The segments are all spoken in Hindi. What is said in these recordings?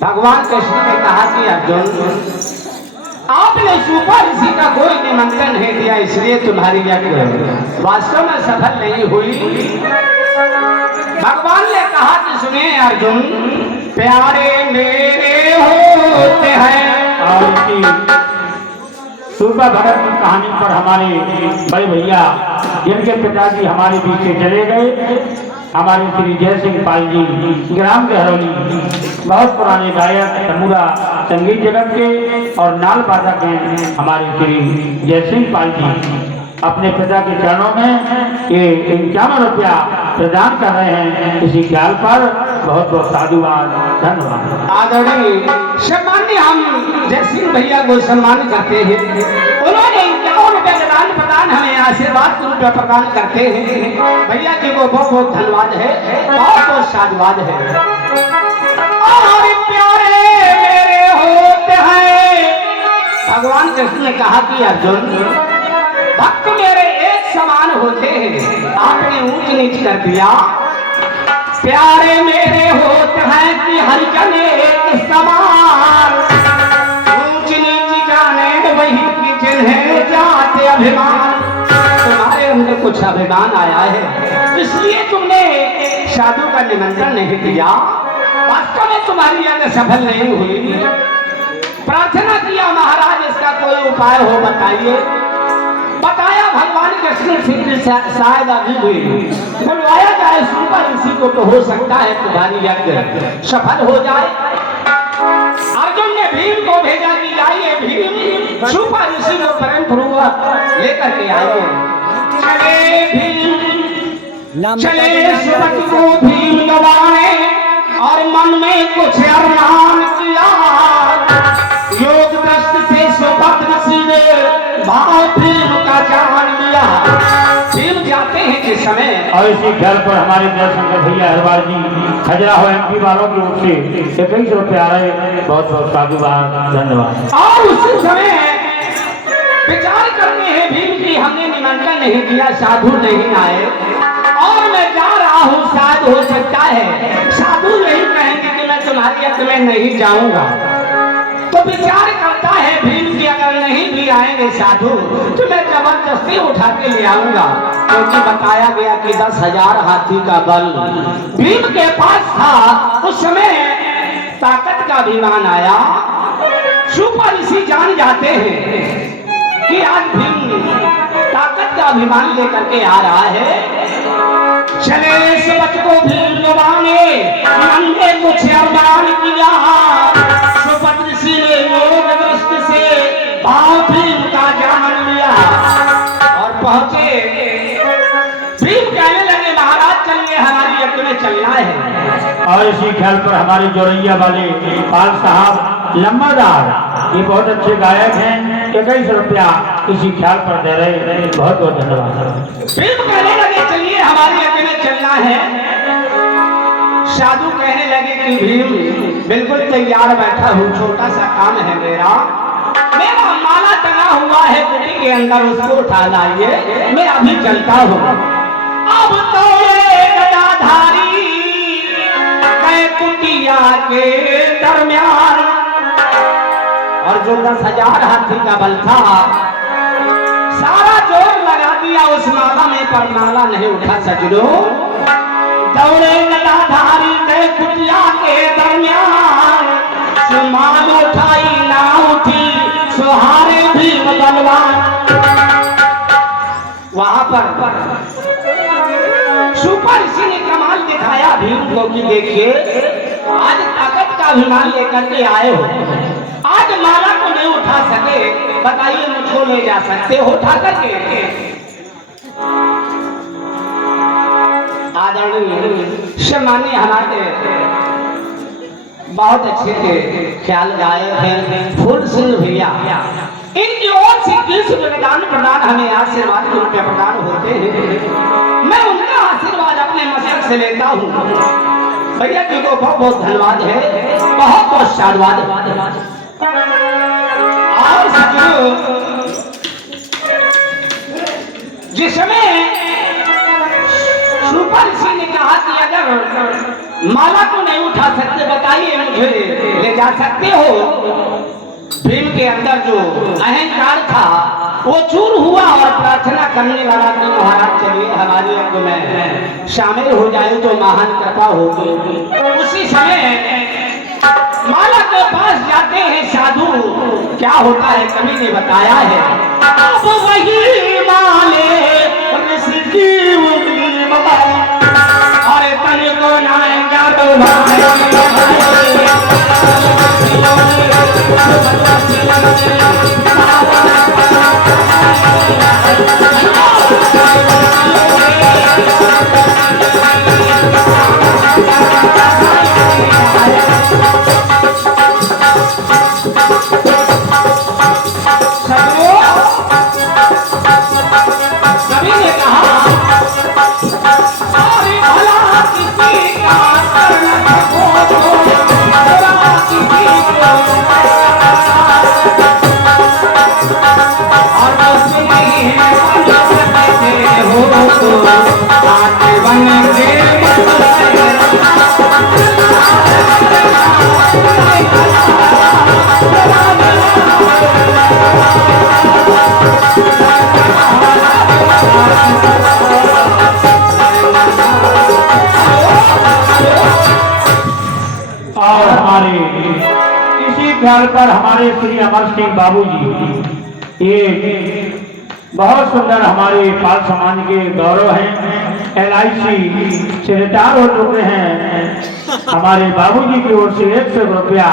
भगवान कृष्ण ने कहा कि अर्जुन, आपने सुपर ऋषि का कोई निमंत्रण नहीं दिया, इसलिए तुम्हारी यज्ञ वास्तव में सफल नहीं हुई। भगवान ने कहा कि सुने अर्जुन, प्यारे मेरे होते हैं। सूरबा भगत की कहानी पर हमारे बड़े भैया जिनके पिताजी हमारे पीछे चले गए, हमारे श्री जय सिंह पाल जी ग्राम के हरौली, बहुत पुराने गायक तमुरा संगीत जगत के और नाल बाजा के हमारे श्री जय सिंह पाल जी अपने पिता के चरणों में ये 51 रुपया प्रदान कर रहे हैं। इसी ख्याल पर बहुत बहुत साधुवाद, धन्यवाद। आदरणीय सम्मान्य हम जय सिंह भैया को सम्मान करते हैं। उन्होंने 51 रुपये दान प्रदान हमें आशीर्वाद रूप प्रदान करते हैं। भैया जी को बहुत बहुत धन्यवाद है, बहुत बहुत साधुवाद है। और प्यारे मेरे होते हैं। भगवान कृष्ण ने कहा कि अर्जुन, भक्त मेरे एक समान होते हैं, आपने ऊंच नीच कर दिया। प्यारे मेरे होते हैं कि हरिजन एक समान, ऊंच नीच जाने वही की जिन्हें जाते अभिमान। तुम्हारे अंदर कुछ अभिमान आया है, इसलिए तुमने साधु का निमंत्रण नहीं दिया। वास्तव में तुम्हारी यज्ञ सफल नहीं हुई। प्रार्थना किया महाराज, इसका कोई उपाय हो बताइए। बताया भगवान कृष्ण शायद अभी भी बुलवाया जाए सुपर ऋषि को, तो हो सकता है तुम्हारी यज्ञ सफल हो जाए। अर्जुन ने भीम को भेजा कि आइए भीम सुपर ऋषि को परम पूर्वक लेकर के आइए। चले भीम, चले सुपति को भीम गवाने, और मन में कुछ अरमान किया। योग दृष्टि से सुपति ऋषि ने भाव भीम का जान लिया। भीम जाते हैं जिस समय, और इसी घर पर हमारे जयशंकर भैया हरवार जी खजुराहो एमपी वालों की ओर से 21 रुपये आ रहे, बहुत बहुत साधुवाद, धन्यवाद। और उसी समय विचार करते हैं भीम की हमने निमंत्रण नहीं दिया, साधु नहीं आए, और मैं जा रहा हूँ, शायद हो सकता है साधु यही कहेंगे कि मैं तुम्हारी यज्ञ में नहीं जाऊंगा। तो विचार करता है भीम की अगर नहीं भी आएंगे साधु, तो मैं जबरदस्ती उठा के ले आऊंगा, क्योंकि बताया गया कि 10,000 हाथी का बल भीम के पास था। उस समय ताकत का अभिमान आया। सुपर ऋषि जान जाते हैं कि आज भीम ताकत का अभिमान लेकर के आ रहा है। चले सुबह को भीम गवाने, मन में कुछ अरमान किया। सुपत ऋषि ने योग दृष्टि से भाव भीम का जान लिया, और पहुंचे। भीम कहने लगे महाराज चलिए, हमारी यज्ञ में चलना है। और इसी ख्याल पर हमारे जोरैया वाले पाल साहब लंबादार, ये बहुत अच्छे गायक हैं, 21 रुपया इसी ख्याल पर दे रहे, बहुत बहुत धन्यवाद। भीम कहने लगे चलिए हमारी यज्ञ में चलना है। साधु कहने लगे कि भीम बिल्कुल तैयार बैठा हूँ, छोटा सा काम है मेरा माला टंगा हुआ है कुटी के अंदर, उसको उठा लाइए, मैं अभी चलता हूँ। अब तो ये गदाधारी गए कुटिया के दरमियान, और जो 10,000 हाथी का बल था सारा जोर लगा दिया उस माला में, पर माला नहीं उठा सजनो। दौड़े गदाधारी गए कुटिया के दरमियान, माल उठाई ना उठी सुहारे भीम बलवान। वहां पर सुपर ऋषि ने कमाल दिखाया भीम को कि देखिए आज ताकत का अभिमान लेकर के आए हो, आज माला को नहीं उठा सके, बताइए मुझको ले जा सकते हो उठा करके। आदरणीय सम्मानीय हमारे बहुत अच्छे ख्याल गायक हैं फूल सिंह भैया, इनकी ओर से 20 दान प्रदान हमें आशीर्वाद के रूप में प्रदान होते हैं। मैं उनका आशीर्वाद अपने मस्तक से लेता हूँ। भैया जी को बहुत बहुत धन्यवाद है, बहुत बहुत साधुवाद। और जिसमें सुपर ऋषि ने कहा कि अगर माला को नहीं उठा सकते बताइए मुझे ले जा सकते हो। भीम के अंदर जो अहंकार था वो चूर हुआ और प्रार्थना करने लगा कि महाराज चलिए हमारी अंग में शामिल हो जाए तो महान कृपा होगी। उसी समय माला के पास जाते हैं साधु। क्या होता है कवि ने बताया है, अब वही माले ऋषि जीव और तन को और हमारे इसी ख्याल पर हमारे श्री अमर सिंह बाबूजी ये बहुत सुंदर हमारे पाल समाज के गौरव हैं। LIC से रिटायर हो चुके हैं। हमारे बाबूजी की ओर से 100 रुपया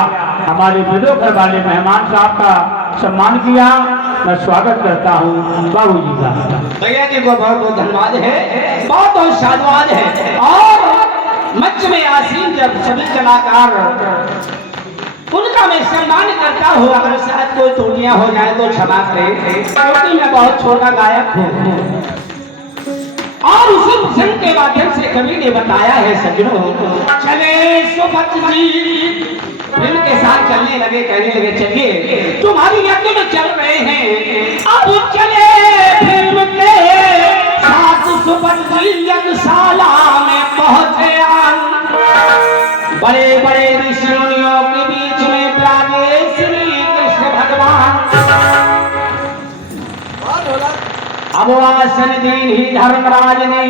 हमारे विदो घर वाले मेहमान साहब का सम्मान किया। मैं स्वागत करता हूँ बाबूजी का। भैया जी को बहुत बहुत धन्यवाद है, बहुत बहुत साधुवाद है। और मंच में आसीन जब सभी कलाकार उनका मैं सम्मान करता हूँ। अगर शायद कोई त्रुटियां हो जाए तो क्षमा करें, क्योंकि मैं बहुत छोटा गायक हूँ। और उसी प्रसंग के माध्यम से कवि ने बताया है, सज्जनों चले सुपत जी फिल्म के साथ चलने लगे, कहने लगे चलिए तुम्हारी यज्ञ में चल रहे हैं। अब चले फिल्म के साथ सुपत जी यज्ञशाला में पहुंचे। बड़े बड़े ऋषियों के बीच में विराजे श्री कृष्ण भगवान। अब आसन दीन ही धर्मराज ने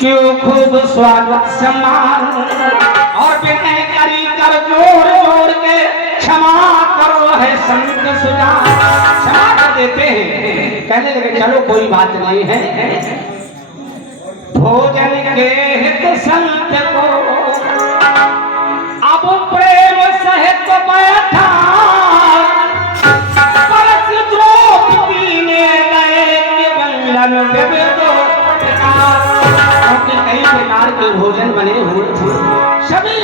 क्यों खूब स्वागत सम्मान और विनय करी कर जोर जोर के क्षमा करो है संत सुजान। क्षमा कर देते हैं, कहने लगे चलो कोई बात नहीं है। भोजन के हित संत को अब प्रेम सहित बैठा परस द्रौपदी ने गए बंधन विविधो कई प्रकार के भोजन बने हुए थे। सभी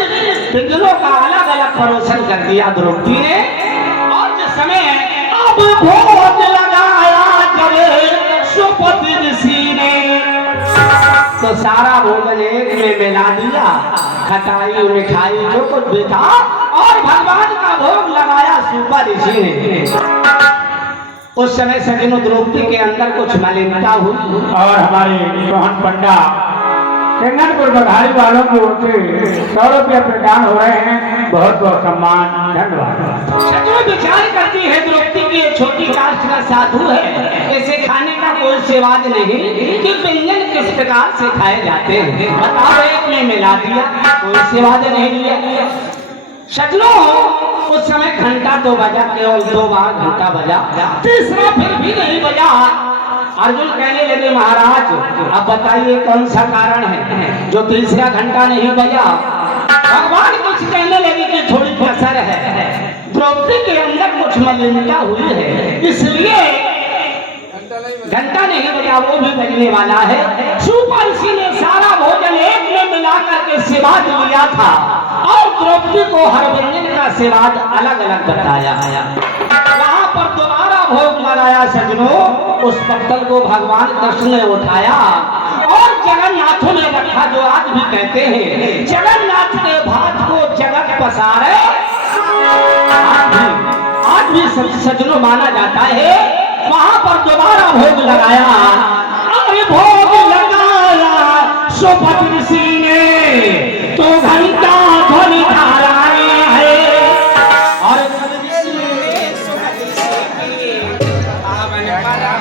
व्यंजनों का अलग अलग परोसन कर दिया द्रौपदी ने। और जिस समय अब भोज लगाया जब सुपति ऋषि ने तो सारा भोजन एक में मिला दिया। खटाई मिठाई जो कुछ भी था और भगवान का भोग लगाया सुपर ऋषि ने। उस समय सज्जनों द्रौपदी के अंदर कुछ मलिनता हुई। और हमारे सोहन पंडा सिंगनपुर बघारी वालों की ओर से 100 रुपये प्रदान हो रहे हैं। बहुत बहुत सम्मान, धन्यवाद। सज्जनों विचार करती है द्रौपदी की छोटी कास्ट का साधु है, इसे खाने का कोई सेवाद नहीं कि व्यंजन किस प्रकार से खाए जाते हैं। बताओ एक में मिला दिया, कोई सेवाद नहीं लिया। सज्जनों उस समय घंटा तो बजा, केवल 2 बार घंटा बजा, तीसरा फिर भी नहीं बजा। अर्जुन कहने लगे महाराज अब बताइए कौन सा कारण है जो तीसरा घंटा नहीं बजा। भगवान कुछ कहने लगे कि थोड़ी कसर है, द्रौपदी के अंदर कुछ मलिनता हुई है, इसलिए घंटा नहीं बजा, वो भी बजने वाला है। सुपर ऋषि ने सारा भोजन एक में मिलाकर के सेवाद लिया था और द्रौपदी को हर व्यंजन का सेवाद अलग अलग बताया। वहां पर दोबारा भोग लगाया सज्जनों। उस पत्तल को भगवान कृष्ण ने उठाया और जगन्नाथों ने रखा, जो आज भी कहते हैं जगन्नाथ के भात को जगत पसारे। आज भी सज्जनों माना जाता है। वहां पर दोबारा भोग लगाया। अरे भोग लगाया सुपति ऋषि ने तो घंटा ध्वनि धाराएं है। राम